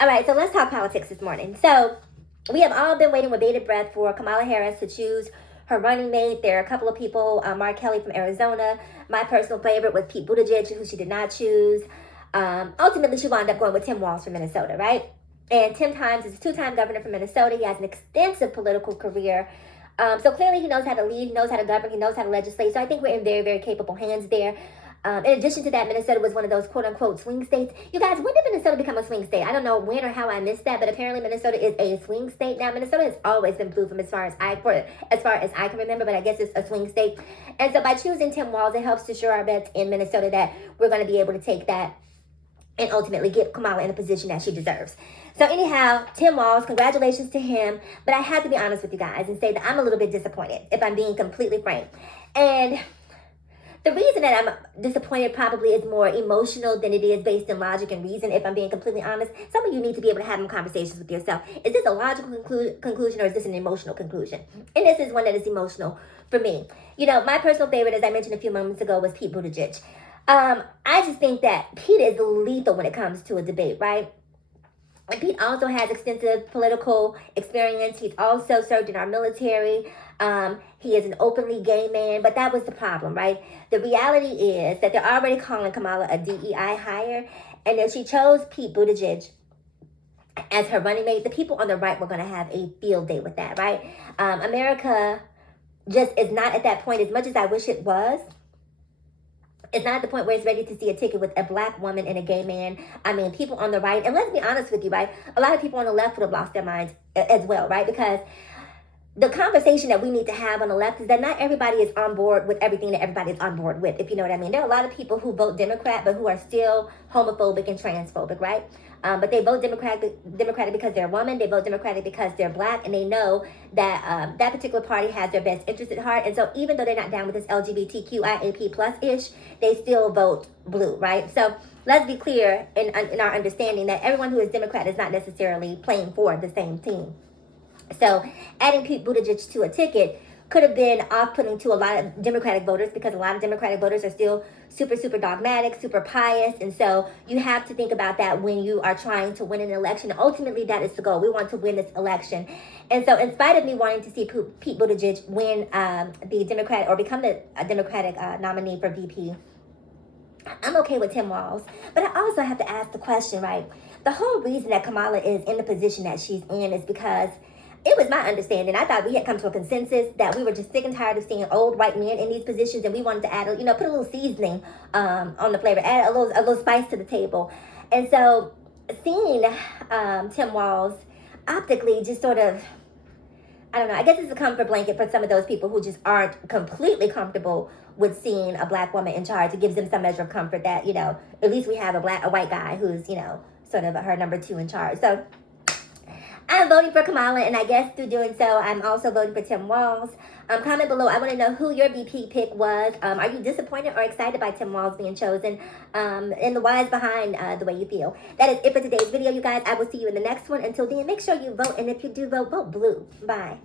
All right, so let's talk politics this morning. So we have all been waiting with bated breath for Kamala Harris to choose her running mate. There are a couple of people, Mark Kelly from Arizona. My personal favorite was Pete Buttigieg, who she did not choose. Ultimately, she wound up going with Tim Walz from Minnesota, right? And Tim Times is a two-time governor from Minnesota. He has an extensive political career. So clearly he knows how to lead, he knows how to govern, he knows how to legislate. So I think we're in very, very capable hands there. In addition to that, Minnesota was one of those quote-unquote swing states. You guys, when did Minnesota become a swing state? I don't know when or how I missed that, but apparently Minnesota is a swing state. Now, Minnesota has always been blue from as far as I can remember, but I guess it's a swing state. And so by choosing Tim Walz, it helps to assure our bets in Minnesota that we're going to be able to take that and ultimately get Kamala in a position that she deserves. So anyhow, Tim Walz, congratulations to him. But I have to be honest with you guys and say that I'm a little bit disappointed, if I'm being completely frank. And the reason that I'm disappointed probably is more emotional than it is based in logic and reason, if I'm being completely honest. Some of you need to be able to have some conversations with yourself. Is this a logical conclusion or is this an emotional conclusion? And this is one that is emotional for me. You know, my personal favorite, as I mentioned a few moments ago, was Pete Buttigieg. I just think that Pete is lethal when it comes to a debate, right? And Pete also has extensive political experience. He's also served in our military. He is an openly gay man, but that was the problem, right? The reality is that they're already calling Kamala a DEI hire, and if she chose Pete Buttigieg as her running mate, the people on the right were going to have a field day with that, right? America just is not at that point, as much as I wish it was. It's not at the point where it's ready to see a ticket with a black woman and a gay man. I mean, people on the right, and let's be honest with you, right? A lot of people on the left would have lost their minds as well, right? Because the conversation that we need to have on the left is that not everybody is on board with everything that everybody is on board with, if you know what I mean. There are a lot of people who vote Democrat, but who are still homophobic and transphobic, right? But they vote Democratic because they're a woman. They vote Democratic because they're black, and they know that that particular party has their best interest at heart. And so even though they're not down with this LGBTQIAP plus-ish, they still vote blue, right? So let's be clear in our understanding that everyone who is Democrat is not necessarily playing for the same team. So adding Pete Buttigieg to a ticket could have been off-putting to a lot of Democratic voters, because a lot of Democratic voters are still super, super dogmatic, super pious. And so you have to think about that when you are trying to win an election. Ultimately, that is the goal. We want to win this election. And so in spite of me wanting to see Pete Buttigieg win the Democratic or become the Democratic nominee for VP, I'm okay with Tim Walz. But I also have to ask the question, right? The whole reason that Kamala is in the position that she's in is because it was my understanding. I thought we had come to a consensus that we were just sick and tired of seeing old white men in these positions, and we wanted to add, put a little seasoning on the flavor, add a little spice to the table. And so seeing Tim Walz optically just sort of, I don't know, I guess it's a comfort blanket for some of those people who just aren't completely comfortable with seeing a black woman in charge. It gives them some measure of comfort that, at least we have a white guy who's, sort of her number two in charge. So I'm voting for Kamala, and I guess through doing so, I'm also voting for Tim Walz. Comment below. I want to know who your VP pick was. Are you disappointed or excited by Tim Walz being chosen? And the whys behind the way you feel. That is it for today's video, you guys. I will see you in the next one. Until then, make sure you vote, and if you do vote, vote blue. Bye.